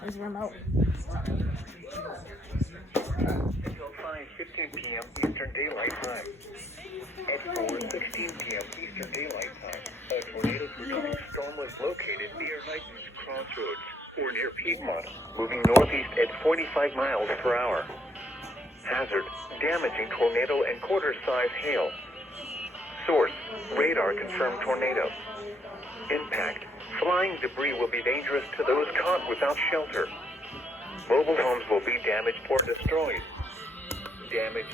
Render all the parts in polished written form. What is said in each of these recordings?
Where's the remote? Until 5:15 p.m. Eastern Daylight Time. At 4:16 p.m. Eastern Daylight Time, a tornado-producing storm was located near Knightons Crossroads, or near Piedmont, moving northeast at 45 miles per hour. Hazard, damaging tornado and quarter-size hail. Source, radar confirmed tornado. Impact, flying debris will be dangerous to those caught without shelter. Mobile homes will be damaged or destroyed. Damage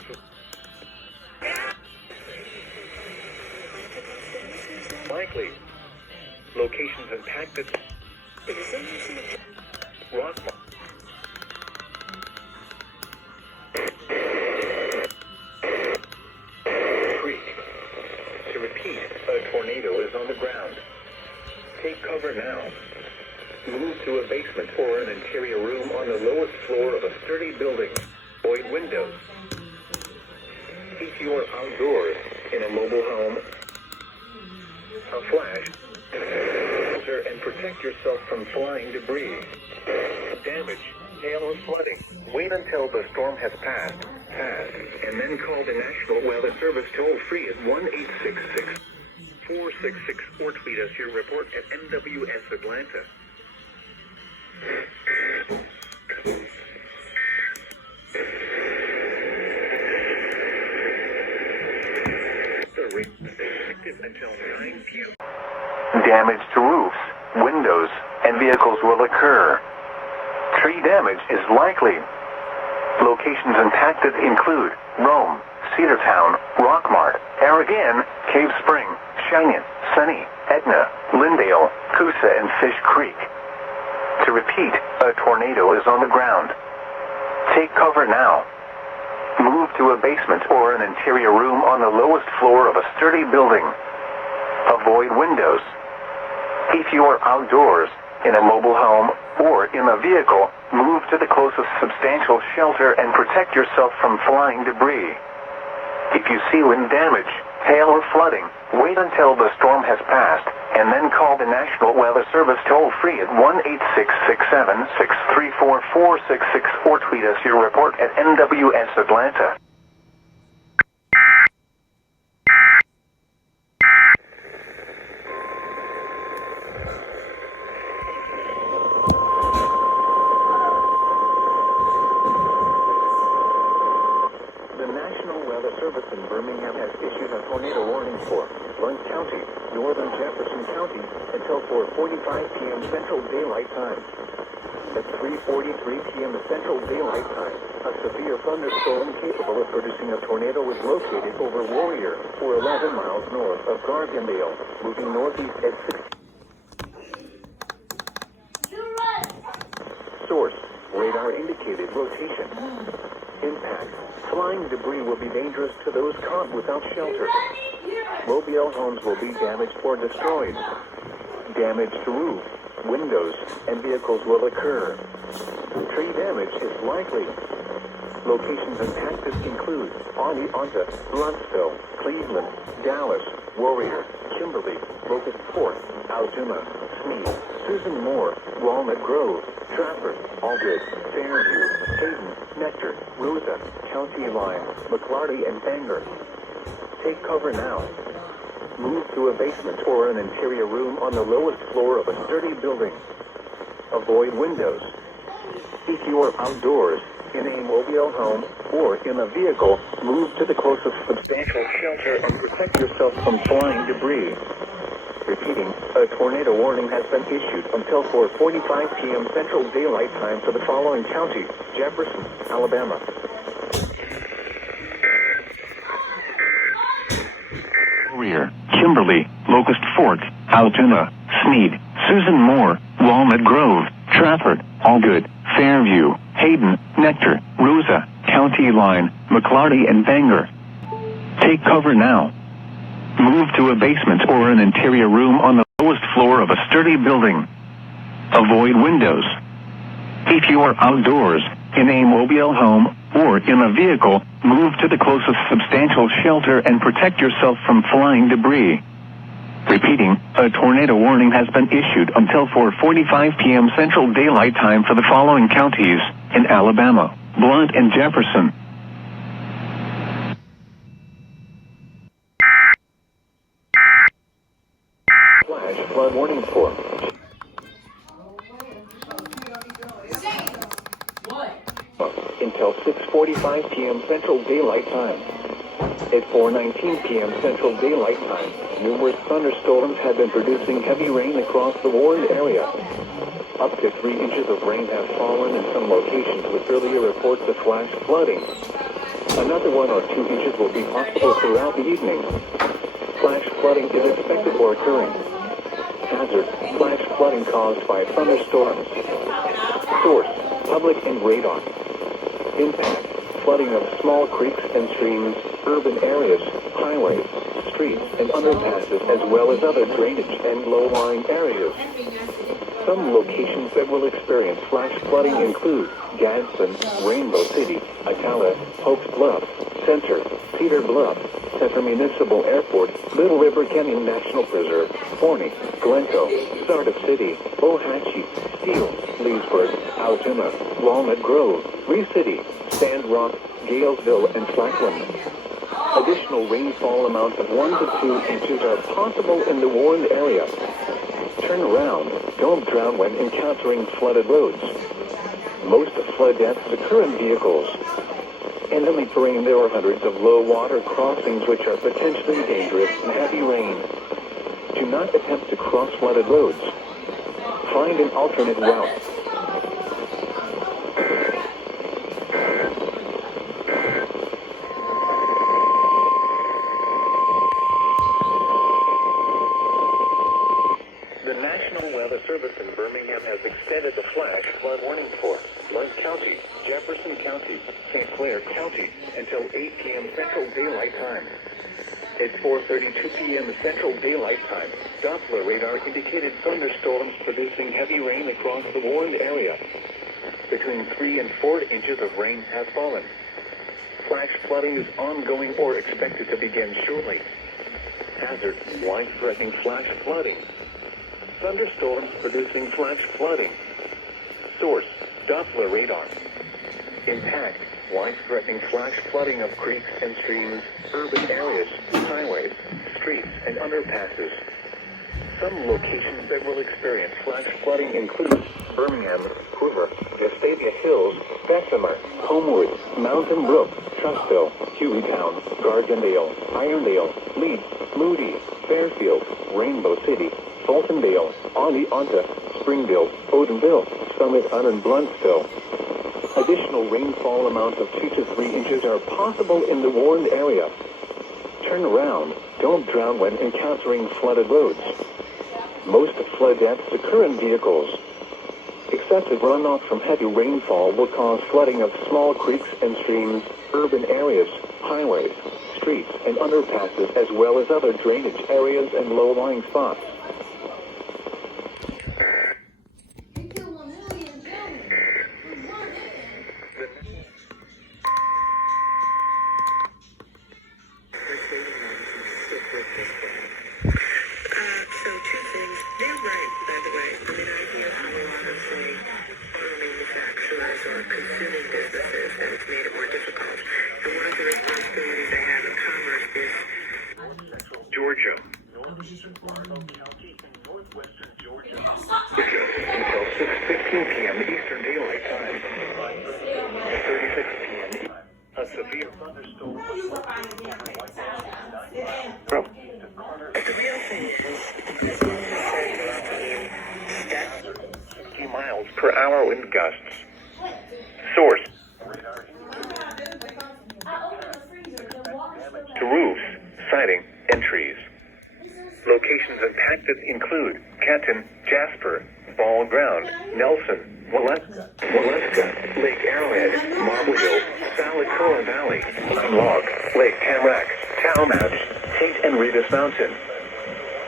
likely. Locations impacted. Rock Creek. To repeat, a tornado is on the ground. Take cover now. Move to a basement or an interior room on the lowest floor of a sturdy building. Avoid windows. If you are outdoors in a mobile home, a flash, and protect yourself from flying debris. Damage, hail or flooding. Wait until the storm has passed, and then call the National Weather Service toll-free at 1-866-466 or tweet us your report at NWS Atlanta. Until 9 p.m. Damage to roofs, windows, and vehicles will occur. Tree damage is likely. Locations impacted include Rome, Cedartown, Rockmart, Aragon, Cave Spring, Cheyenne, Sunny, Etna, Lindale, Coosa, and Fish Creek. To repeat, a tornado is on the ground. Take cover now. Move to a basement or an interior room on the lowest floor of a sturdy building. Avoid windows. If you are outdoors, in a mobile home, or in a vehicle, move to the closest substantial shelter and protect yourself from flying debris. If you see wind damage, hail or flooding, wait until the storm has passed, and then call the National Weather Service toll-free at 1-866-763-4466 or tweet us your report at NWS Atlanta. The National Weather Service in Birmingham has issued a tornado warning for Lund County, northern Jefferson County, until 4:45 p.m. Central Daylight Time. At 3:43 p.m. Central Daylight Time, a severe thunderstorm capable of producing a tornado was located over Warrior, or 11 miles north of Garfield, moving northeast at 6. Source, radar indicated rotation. Impact, flying debris will be dangerous to those caught without shelter. Mobile homes will be damaged or destroyed. Damage to roofs, windows, and vehicles will occur. Tree damage is likely. Locations impacted include Oneonta, Blunsville, Cleveland, Dallas, Warrior, Kimberly, Locust Fork, Altoona, Smead, Susan Moore, Walnut Grove, Trafford, Allgood, Fairview, Hayden, Nectar, Rosa, County Line, McClarty, and Bangor. Take cover now. Move to a basement or an interior room on the lowest floor of a sturdy building. Avoid windows. If you are outdoors, in a mobile home, or in a vehicle, move to the closest substantial shelter and protect yourself from flying debris. Repeating, a tornado warning has been issued until 4:45 p.m. Central Daylight Time for the following counties: Jefferson, Alabama. Warrior, Kimberly, Locust Fork, Altoona, Smead, Susan Moore, Walnut Grove, Trafford, Allgood, Fairview, Hayden, Nectar, Rosa, County Line, McClarty, and Bangor. Take cover now. Move to a basement or an interior room on the lowest floor of a sturdy building. Avoid windows. If you are outdoors, in a mobile home, or in a vehicle, move to the closest substantial shelter and protect yourself from flying debris. Repeating, a tornado warning has been issued until 4:45 p.m. Central Daylight Time for the following counties in Alabama: Blount and Jefferson. Flash flood warning for until 6:45 p.m. Central Daylight Time. At 4:19 p.m. Central Daylight Time, numerous thunderstorms have been producing heavy rain across the warned area. Up to 3 inches of rain have fallen in some locations with earlier reports of flash flooding. Another 1 or 2 inches will be possible throughout the evening. Flash flooding is expected or occurring. Hazard: flash flooding caused by thunderstorms. Source: public and radar. Impact: flooding of small creeks and streams, urban areas, highways, streets, and underpasses, as well as other drainage and low-lying areas. Some locations that will experience flash flooding include Gadsden, Rainbow City, Atala, Hopes Bluff, Center, Cedar Bluff, Center Municipal Airport, Little River Canyon National Preserve, Forney, Glencoe, Sardis City, Ohatchee, Steele, Leesburg, Altoona, Walnut Grove, Reese City, Sand Rock, Galesville, and Flackland. Additional rainfall amounts of 1 to 2 inches are possible in the warned area. Turn around. Don't drown when encountering flooded roads. Most flood deaths occur in vehicles. In hilly terrain, there are hundreds of low water crossings which are potentially dangerous in heavy rain. Do not attempt to cross flooded roads. Find an alternate route. In Birmingham has extended the flash flood warning for Blount County, Jefferson County, St. Clair County until 8 p.m. Central Daylight Time. At 4:32 p.m. Central Daylight Time, Doppler radar indicated thunderstorms producing heavy rain across the warned area. Between 3 and 4 inches of rain have fallen. Flash flooding is ongoing or expected to begin shortly. Hazard: life-threatening flash flooding. Thunderstorms producing flash flooding. Source: Doppler radar. Impact: life-threatening flash flooding of creeks and streams, urban areas, highways, streets, and underpasses. Some locations that will experience flash flooding include Birmingham, Hoover, Vestavia Hills, Bessemer, Homewood, Mountain Brook, Trustville, Hueytown, Gardendale, Irondale, Leeds, Moody, Fairfield, Rainbow City, Fultondale, Oneonta, Springville, Odenville, Summit, and Bluntsville. Additional rainfall amounts of 2 to 3 inches are possible in the warned area. Turn around. Don't drown when encountering flooded roads. Most flood deaths occur in vehicles. Excessive runoff from heavy rainfall will cause flooding of small creeks and streams, urban areas, highways, streets, and underpasses, as well as other drainage areas and low-lying spots. So two things. They're right, by the way. I mean, I hear from a lot of, say, auto manufacturers or consuming businesses that it's made it more difficult. And one of the responsibilities they have in commerce is Georgia. County in northwestern Georgia. Until 6:15 p.m. Eastern Daylight Time. 36 p.m. A severe thunderstorm was from the real thing is 50 miles per hour wind gusts. Source: to roofs, siding, and trees. Locations impacted include Canton, Jasper, Ball Ground, Nelson, Waleska, Lake Arrowhead, Marble Hill, Salacoa Valley, Log, Lake Tamarack, Talmadge, St. Enritas Mountain.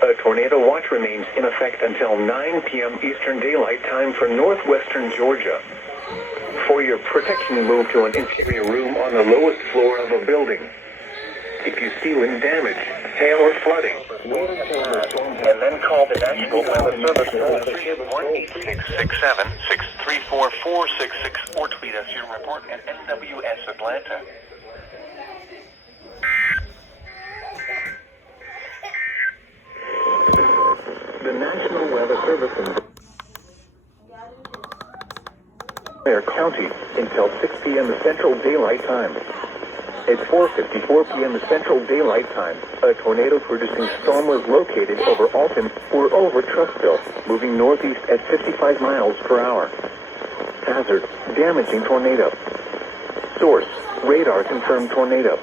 A tornado watch remains in effect until 9 p.m. Eastern Daylight Time for northwestern Georgia. For your protection, move to an interior room on the lowest floor of a building. If you see wind damage, hail or flooding, and then call the National Weather Service toll free 1-866-637-634466 or tweet us your report at NWS Atlanta. The National Weather Service in Bel Air County until 6 p.m. Central Daylight Time. At 4:54 p.m. Central Daylight Time, a tornado-producing storm was located over Alton or over Trussville, moving northeast at 55 miles per hour. Hazard: damaging tornado. Source: radar confirmed tornado.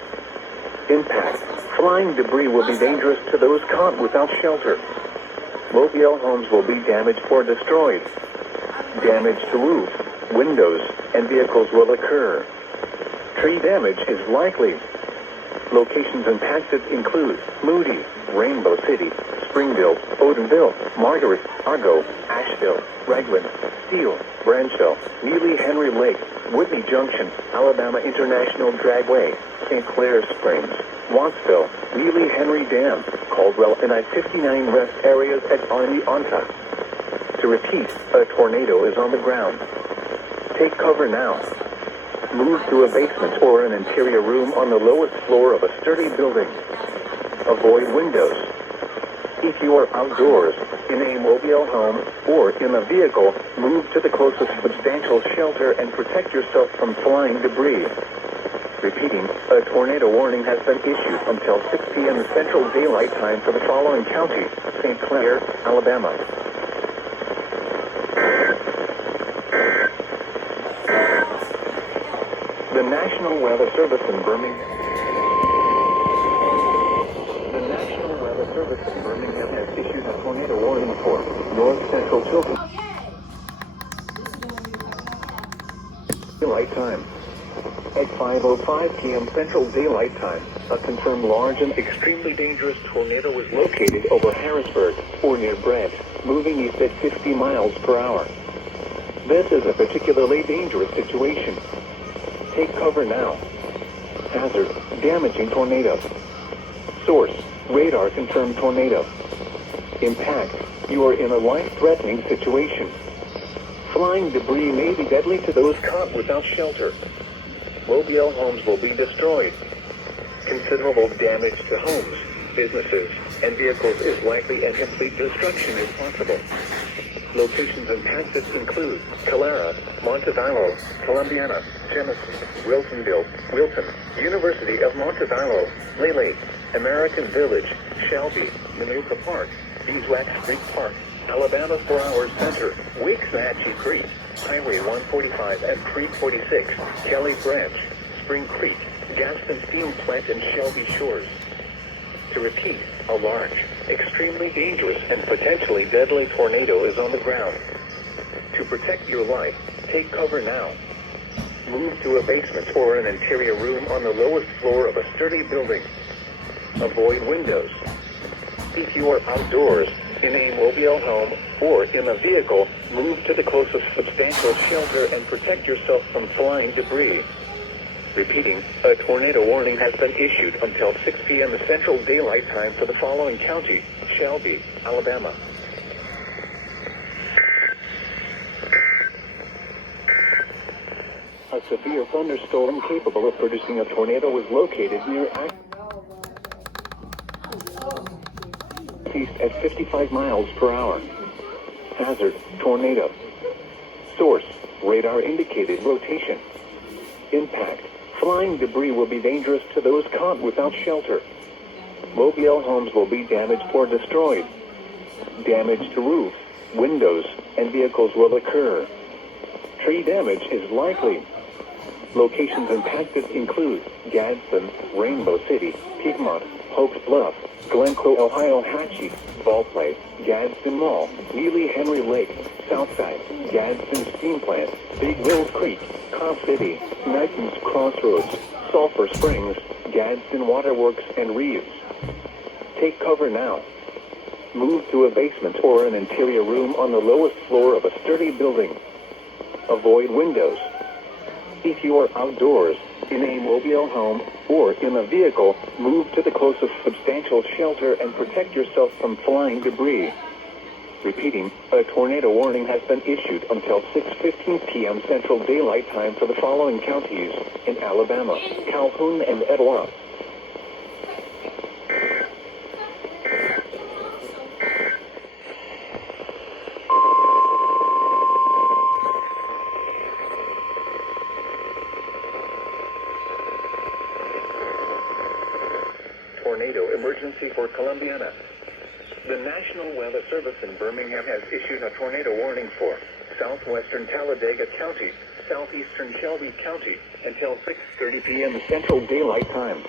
Impact: flying debris will be dangerous to those caught without shelter. Mobile homes will be damaged or destroyed. Damage to roof, windows, and vehicles will occur. Tree damage is likely. Locations impacted include Moody, Rainbow City, Springville, Odenville, Margaret, Argo, Asheville, Raglan, Steele, Branchville, Neely Henry Lake, Whitney Junction, Alabama International Dragway, St. Clair Springs, Wattsville, Neely Henry Dam, Caldwell, and I-59 rest areas at Onta. To repeat, a tornado is on the ground. Take cover now. Move to a basement or an interior room on the lowest floor of a sturdy building. Avoid windows. If you are outdoors, in a mobile home, or in a vehicle, move to the closest substantial shelter and protect yourself from flying debris. Repeating, a tornado warning has been issued until 6 p.m. Central Daylight Time for the following county: St. Clair, Alabama. The National Weather Service in Birmingham. The National Weather Service in Birmingham has issued a tornado warning for North Central Chilton. Daylight time. At 5:05 p.m. Central Daylight Time, a confirmed large and extremely dangerous tornado was located over Harrisburg or near Brent, moving east at 50 miles per hour. This is a particularly dangerous situation. Take cover now. Hazard: damaging tornado. Source: radar confirmed tornado. Impact: you are in a life-threatening situation. Flying debris may be deadly to those caught without shelter. Mobile homes will be destroyed. Considerable damage to homes, businesses, and vehicles is likely, and complete destruction is possible. Locations impacted include Calera, Montevallo, Colombiana, Jemison, Wilsonville, Wilton, University of Montevallo, Lele, American Village, Shelby, Manuka Park, Beeswax Creek Park, Alabama 4 Hours Center, Waxahachie Creek, Highway 145 and 346, Kelly Branch, Spring Creek, Gaston Steam Plant, and Shelby Shores. To repeat, a large, extremely dangerous, and potentially deadly tornado is on the ground. To protect your life, take cover now. Move to a basement or an interior room on the lowest floor of a sturdy building. Avoid windows. If you are outdoors, in a mobile home, or in a vehicle, move to the closest substantial shelter and protect yourself from flying debris. Repeating, a tornado warning has been issued until 6 p.m. Central Daylight Time for the following county: Shelby, Alabama. A severe thunderstorm capable of producing a tornado was located near east at 55 miles per hour. Hazard: tornado. Source: radar indicated rotation. Impact: flying debris will be dangerous to those caught without shelter. Mobile homes will be damaged or destroyed. Damage to roofs, windows, and vehicles will occur. Tree damage is likely. Locations impacted include Gadsden, Rainbow City, Piedmont, Hopes Bluff, Glencoe, Ohio, Hatchie, Ballplay, Gadsden Mall, Neely Henry Lake, Southside, Gadsden Steam Plant, Big Wills Creek, Cobb City, Matins Crossroads, Sulphur Springs, Gadsden Waterworks, and Reeves. Take cover now. Move to a basement or an interior room on the lowest floor of a sturdy building. Avoid windows. If you are outdoors, in a mobile home or in a vehicle, move to the closest substantial shelter and protect yourself from flying debris. Repeating, a tornado warning has been issued until 6:15 p.m. Central Daylight Time for the following counties in Alabama: Calhoun and Etowah. Tornado emergency for Colombiana. The National Weather Service in Birmingham has issued a tornado warning for southwestern Talladega County, southeastern Shelby County, until 6:30 p.m. Central Daylight Time.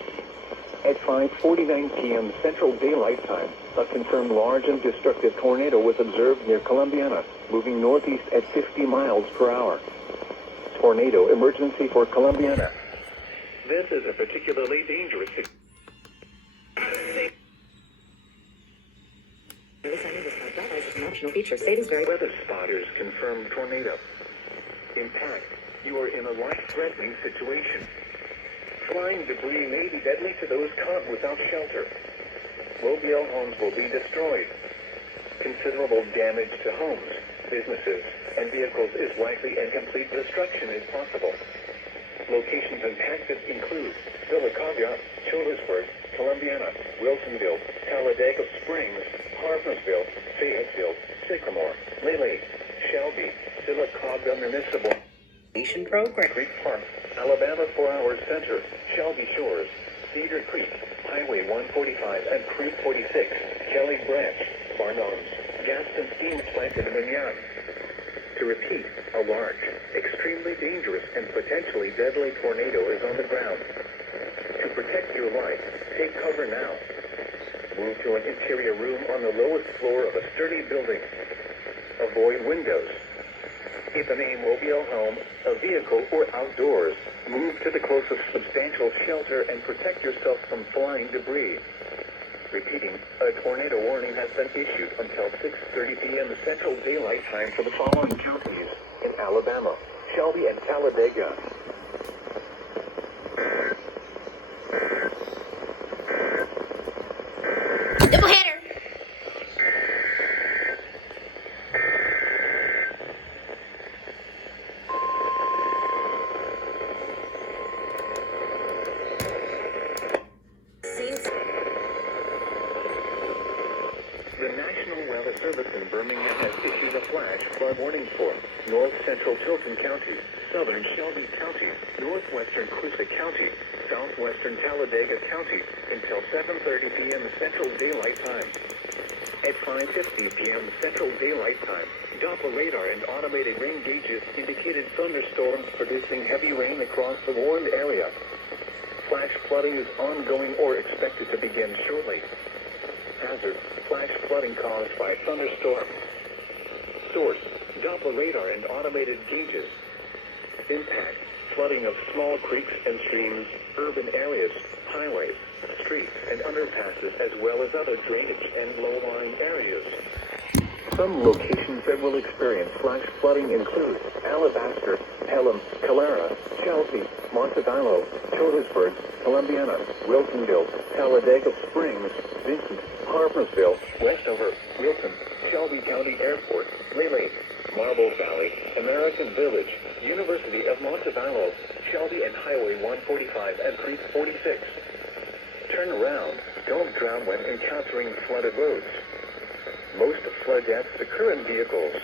At 5:49 p.m. Central Daylight Time, a confirmed large and destructive tornado was observed near Colombiana, moving northeast at 50 miles per hour. Tornado emergency for Colombiana. This is a particularly dangerous situation. Feature state is very Weather spotters confirm tornado. Impact. You are in a life-threatening situation. Flying debris may be deadly to those caught without shelter. Mobile homes will be destroyed. Considerable damage to homes, businesses, and vehicles is likely, and complete destruction is possible. Locations impacted include Villa, Childersburg, Colombiana, Wilsonville, Talladega Springs, Harpersville, Fayetteville, Sycamore, Lily, Shelby, Sylacauga Municipal program. Creek Park, Alabama 4 Hour Center, Shelby Shores, Cedar Creek, Highway 145 and Creek 46, Kelly Branch, Barnums, Gaston Steam Plant in Mignon. To repeat, a large, extremely dangerous and potentially deadly tornado is on the ground. To protect your life, take cover now. Move to an interior room on the lowest floor of a sturdy building. Avoid windows. If in a mobile home, a vehicle, or outdoors, move to the closest substantial shelter and protect yourself from flying debris. Repeating, a tornado warning has been issued until 6:30 p.m. Central Daylight Time for the following counties in Alabama: Shelby and Talladega. Double header. The National Weather Service in Birmingham has issued a flash flood warning for north central Tilton County, southern Shelby County, northwestern Coosa County, southwestern Talladega County until 7:30 p.m. Central Daylight Time. At 5:50 p.m. Central Daylight Time, Doppler radar and automated rain gauges indicated thunderstorms producing heavy rain across the warned area. Flash flooding is ongoing or expected to begin shortly. Hazard: flash flooding caused by thunderstorms. Source: Doppler radar and automated gauges. Impact: flooding of small creeks and streams, urban areas, highways, streets, and underpasses, as well as other drainage and low-lying areas. Some locations that will experience flash flooding include Alabaster, Pelham, Calera, Chelsea, Montevallo, Childersburg, Colombiana, Wilsonville, Talladega Springs, Vincent, Harpersville, Westover, Wilson, Shelby County Airport, Lily, Marble Valley, American Village, University of Montevallo, Shelby and Highway 145 and Creek 46. Turn around. Don't drown when encountering flooded roads. Most flood deaths occur in vehicles.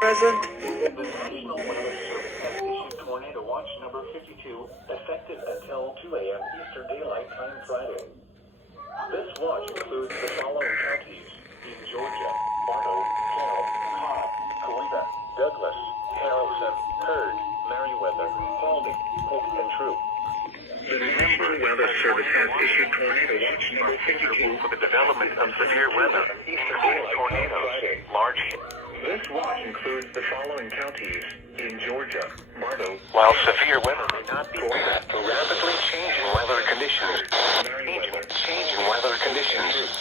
Present. The National Weather Service has issued Tornado Watch number 52, effective until 2 a.m. Eastern Daylight Time Friday. This watch includes the following counties in Georgia: Bartow, Carroll, Cobb, Columbia, Douglas, Harrelson, Heard, Meriwether, Paulding, Polk, and True. The National Weather Service has issued Tornado Watch number 52 for the development of severe weather, including tornadoes, large. This watch includes the following counties in Georgia: Bartow. While severe weather may not be for rapidly changing weather conditions,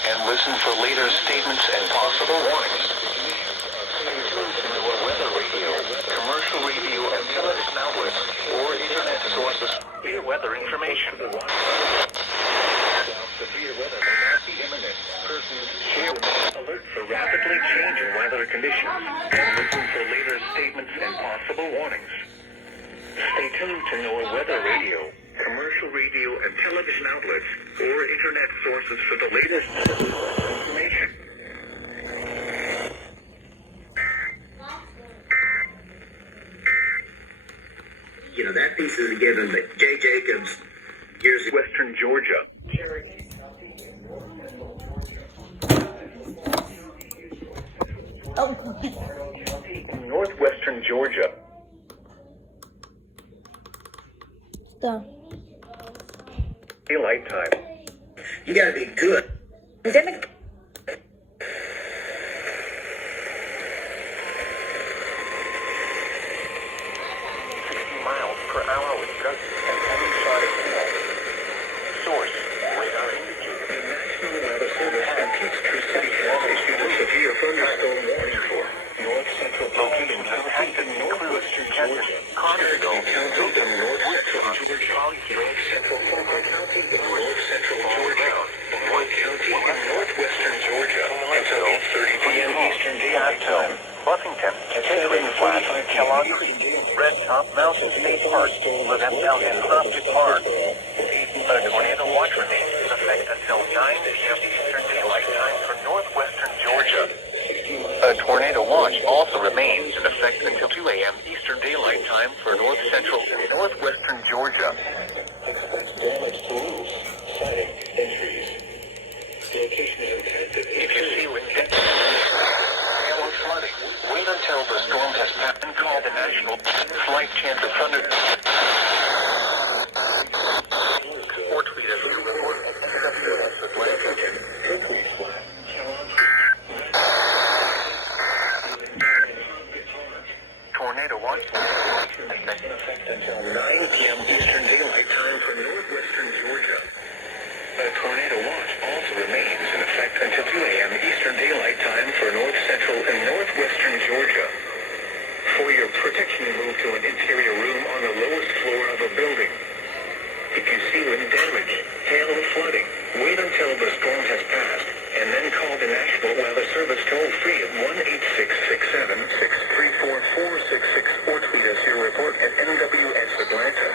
and listen for later statements and possible warnings. Weather radio, commercial radio, and television outlets, or internet sources. Severe weather information. Severe weather may not be imminent. Persons share alert for rapidly changing weather conditions and listen for later statements and possible warnings. Stay tuned to NOAA Weather Radio, commercial radio and television outlets, or internet sources for the latest information. You know, that piece is a given, but Jay Jacobs, years ago. Western Georgia. Northwestern Georgia. Daylight time. You gotta be good. Pandemic. 60 miles per hour with gusts and heavy side wind. Source: radar indicator. The National Weather Service and Peachtree City has issued a severe thunderstorm warning for north central locations affected northwestern Georgia, Cartersville, Hilton, north central Georgia, north central Homer County, north central Georgia, One County, northwestern Georgia, until 8:30 p.m. Eastern Daylight Time. Buffington, Pickering Flat, Kellogg Creek, Red Top Mountain State Park, Living Mountain Hopkins Park. A tornado watch remains in effect until 9 p.m. Eastern Daylight Time for northwestern Georgia. A tornado watch also remains in effect until 2 a.m. Eastern Daylight Time for north central and northwestern Georgia. Damage to roofs, siding, and trees. Location is intended. If you see wind or flooding, wait until the storm has passed and call the national slight chance of thunder. Or tweet us your report. Tornado watch in effect until 9 p.m. Eastern Daylight Time for northwestern Georgia. A tornado watch also remains in effect until 2 a.m. Eastern Daylight Time for north central and northwestern Georgia. For your protection, move to an interior room on the lowest floor of a building. If you see wind damage, hail, or flooding, wait until the storm has passed, and then call the National Weather Service toll-free at 1-866-7-634-466 or tweet us your report at NWS Atlanta.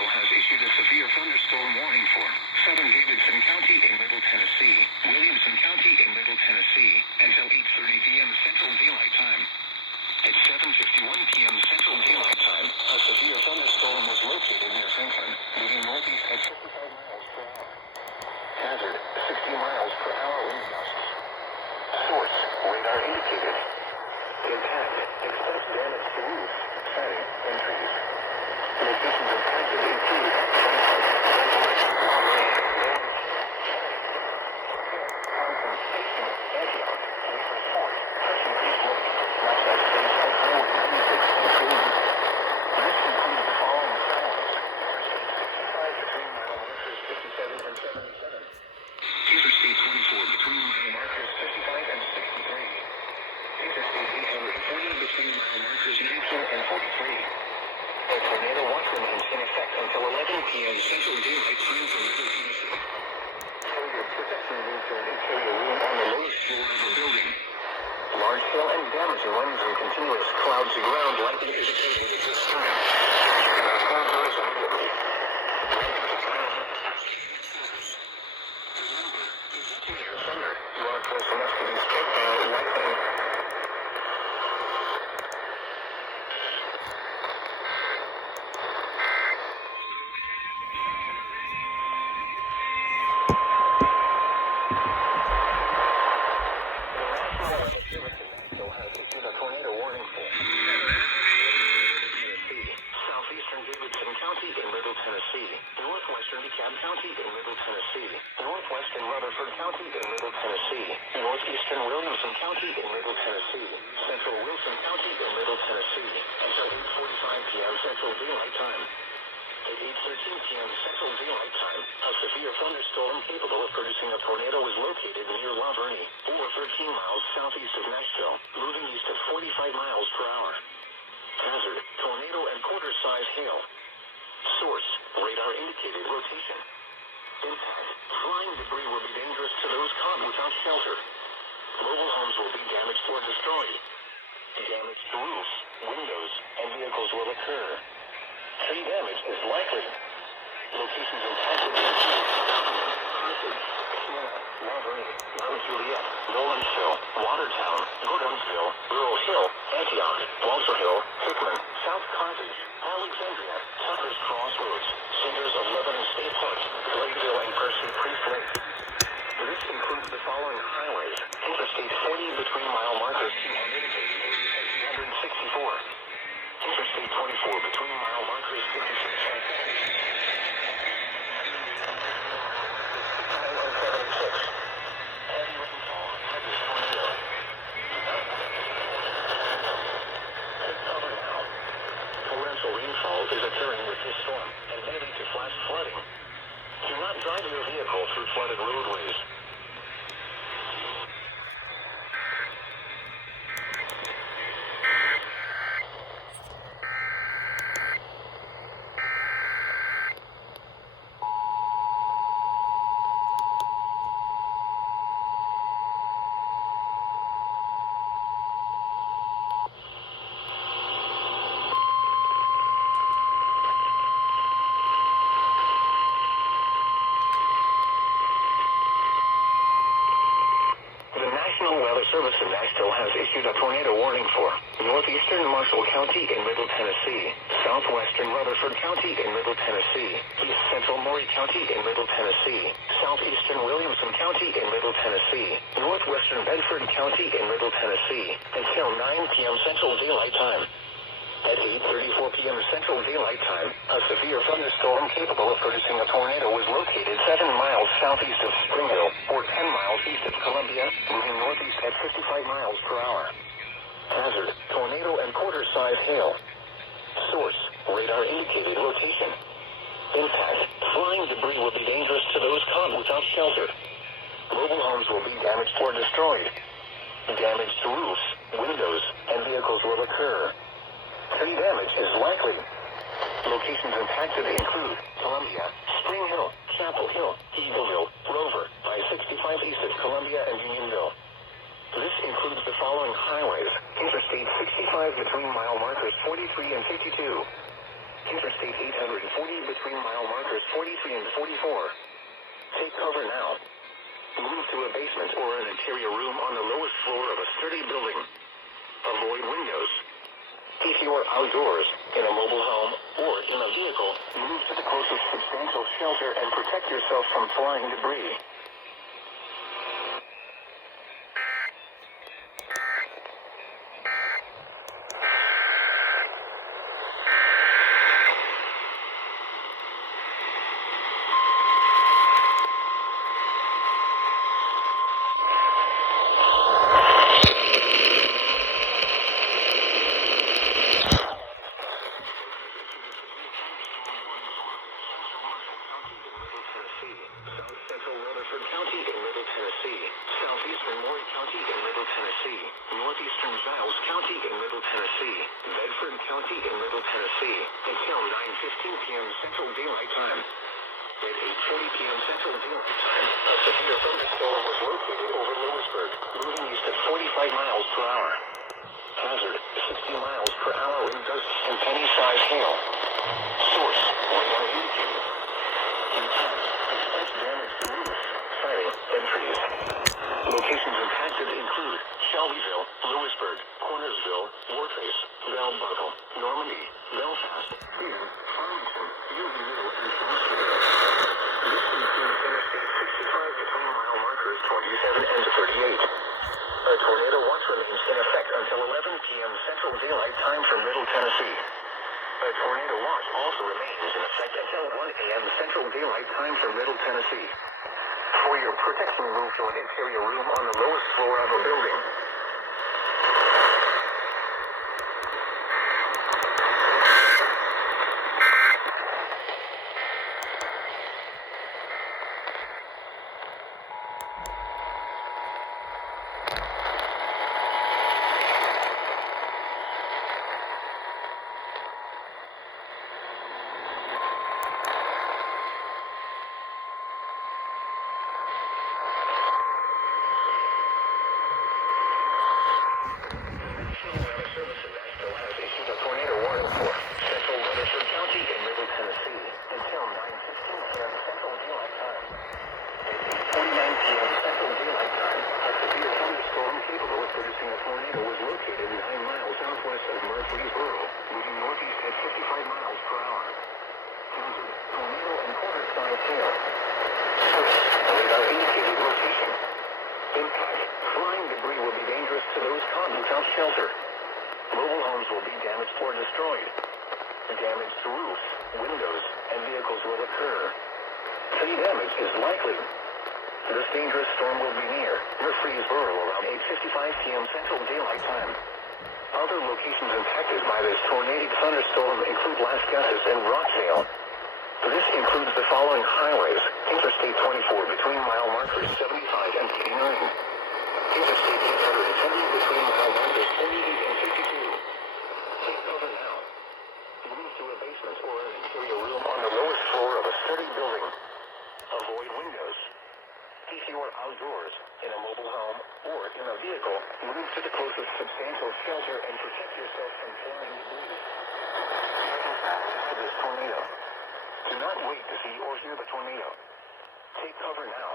Nashville has issued a severe thunderstorm warning for southern Davidson County in Middle Tennessee, Williamson County in Middle Tennessee, until 8:30 p.m. Central Daylight Time. At 7:51 p.m. Central Daylight Time, a severe thunderstorm was located near Franklin, moving northeast at 55 miles per hour. Hazard, 60 miles per hour wind gusts. Source, radar indicated. Impact, expect damage to roofs, siding, and trees. Locations impacted include Service in Nashville has issued a tornado warning for northeastern Marshall County in Middle Tennessee, southwestern Rutherford County in Middle Tennessee, east central Maury County in Middle Tennessee, southeastern Williamson County in Middle Tennessee, northwestern Bedford County in Middle Tennessee, until 9 p.m. Central Daylight Time. At 8:34 p.m. Central Daylight Time, a severe thunderstorm capable of producing a tornado was located 7 miles southeast of Spring Hill, or 10 miles east of Colombia, moving northeast at 55 miles per hour. Hazard, tornado and quarter-size hail. Source, radar indicated rotation. Impact, flying debris will be dangerous to those caught without shelter. Mobile homes will be damaged or destroyed. Damage to roofs, windows, and vehicles will occur. Tree damage is likely. Locations impacted include Columbia, Spring Hill, Chapel Hill, Eagleville, Rover, I-65 east of Columbia and Unionville. This includes the following highways: Interstate 65 between mile markers 43 and 52, Interstate 840 between mile markers 43 and 44. Take cover now. Move to a basement or an interior room on the lowest floor of a sturdy building. Avoid windows. If you are outdoors, in a mobile home, or in a vehicle, move to the closest substantial shelter and protect yourself from flying debris. Other locations impacted by this tornadic thunderstorm include Las Casas and Rockville. This includes the following highways: Interstate 24 between mile markers 75 and 89. Interstate 870 between mile markers 48 and 52. Take cover now. Move to a basement or an interior room on the lowest floor of a sturdy building. Avoid windows. If you are outdoors, in a mobile home, or in a vehicle, move to the closest substantial shelter and protect yourself from flying debris. Heading fast to this tornado. Do not wait to see or hear the tornado. Take cover now.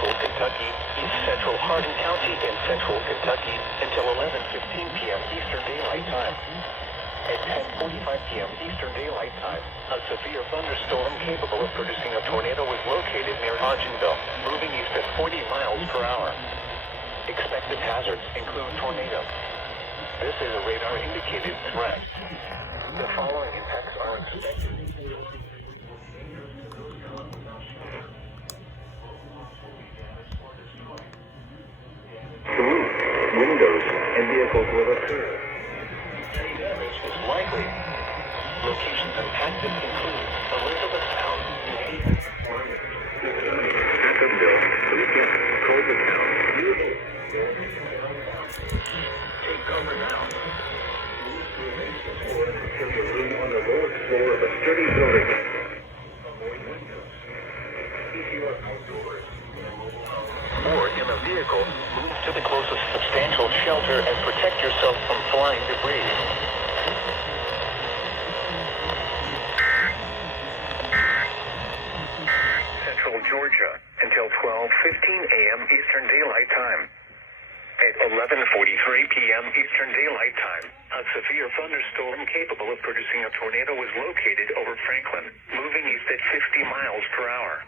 central Kentucky, east central Hardin County, and central Kentucky until 11:15 p.m. Eastern Daylight Time. At 10:45 p.m. Eastern Daylight Time, a severe thunderstorm capable of producing a tornado was located near Hodgenville, moving east at 40 miles per hour. Expected hazards include tornado. This is a radar-indicated threat. The following impacts are expected. Windows and vehicles will occur. Any damage is likely. Locations impacted include Elizabethtown, Jacksonville, Colombiana. Take cover now. Move to a basement or an interior room on the lowest floor of a sturdy building. Avoid windows. If you are outdoors or in a vehicle, move to the closest substantial shelter and protect yourself from flying debris. Central Georgia until 12:15 a.m. Eastern Daylight Time. At 11:43 p.m. Eastern Daylight Time, a severe thunderstorm capable of producing a tornado was located over Franklin, moving east at 50 miles per hour.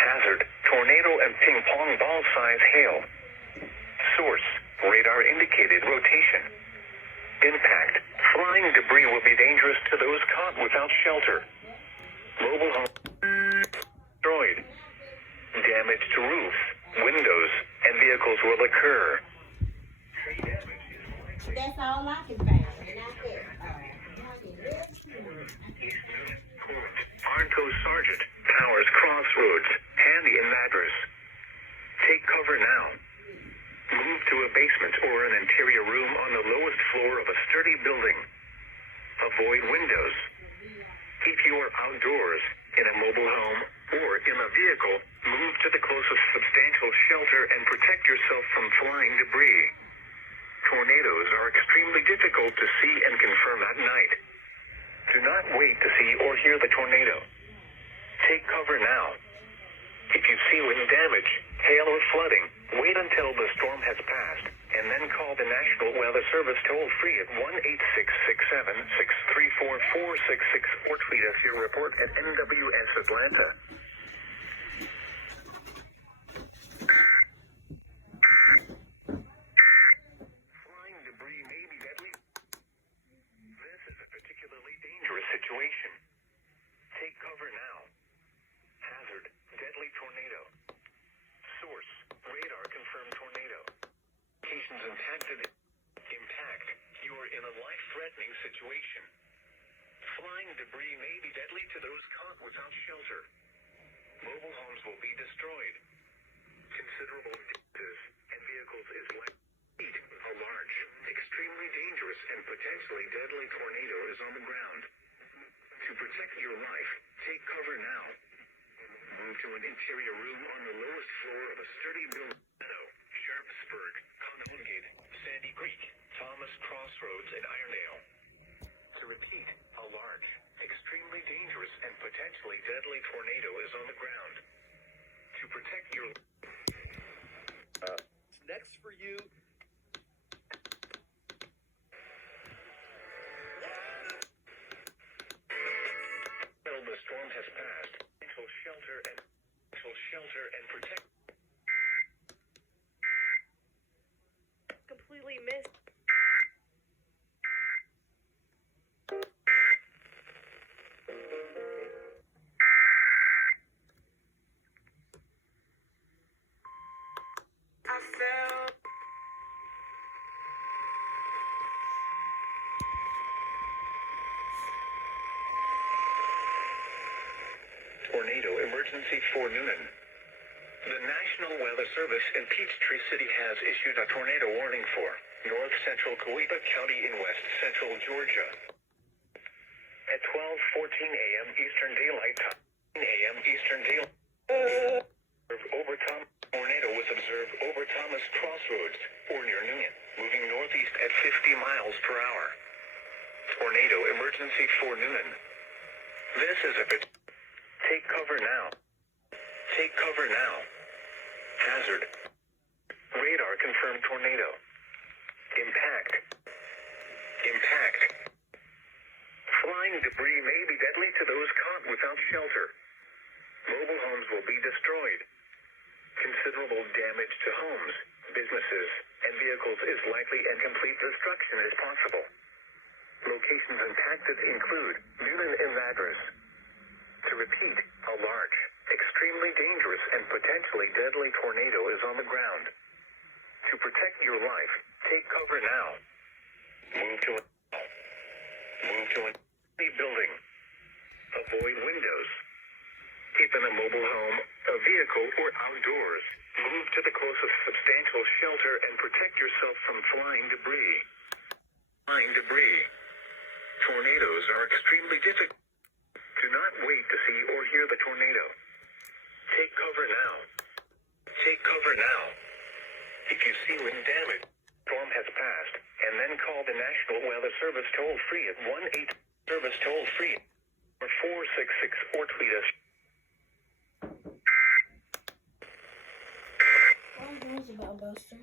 Hazard, tornado and ping-pong ball-size hail. Source, radar-indicated rotation. Impact, flying debris will be dangerous to those caught without shelter. Mobile home destroyed. Damage to roofs, windows, and vehicles will occur. That's all I can find. Arnco Sergeant, Powers Crossroads, handy in address. Take cover now. Move to a basement or an interior room on the lowest floor of a sturdy building. Avoid windows. If you are outdoors, in a mobile home, or in a vehicle, move to the closest substantial shelter and protect yourself from flying debris. Tornadoes are extremely difficult to see and confirm at night. Do not wait to see or hear the tornado. Take cover now. If you see wind damage, hail or flooding, wait until the storm has passed, and then call the National Weather Service toll-free at 1-866-7-634-466 or tweet us your report at NWS Atlanta. Flying debris may be deadly. This is a particularly dangerous situation. Take cover now. Hazard, deadly tornado. Source, radar confirmed tornado. Locations impacted. Impact, you are in a life-threatening situation. Flying debris may be deadly to those caught without shelter. Mobile homes will be destroyed. Considerable damages and vehicles is likely. A large, extremely dangerous and potentially deadly tornado is on the ground. To protect your life, take cover now. Move to an interior room on the lowest floor of a sturdy building. Sharpsburg, Conhogate, Sandy Creek, Thomas Crossroads, and Irondale. To repeat, a large, extremely dangerous and potentially deadly tornado is on the ground. To protect your next for you. Until the storm has passed, until shelter and protect. Completely missed. I felt Tornado emergency for Noonan. The National Weather Service in Peachtree City has issued a tornado warning for north central Coweta County in west central Georgia. At 12:14 a.m. Eastern Daylight Time, over tornado was observed over Thomas Crossroads or near Noonan, moving northeast at 50 miles per hour. Tornado emergency for Noonan. This is a bit. Take cover now. Take cover now. Hazard. Radar confirmed tornado. Impact. Impact. Flying debris may be deadly to those caught without shelter. Mobile homes will be destroyed. Considerable damage to homes, businesses, and vehicles is likely, and complete destruction is possible. Locations impacted include Newman and Madras. To repeat, a large, extremely dangerous, and potentially deadly tornado is on the ground. To protect your life, take cover now. Move to a building. Avoid windows. If in a mobile home, a vehicle, or outdoors, move to the closest substantial shelter and protect yourself from flying debris. Flying debris. Tornadoes are extremely difficult. Do not wait to see or hear the tornado. Take cover now. Take cover now. If you see wind damage, storm has passed, and then call the National Weather Service toll-free at 1-800-SERVICE toll-free or 466 or tweet us. What was about Buster?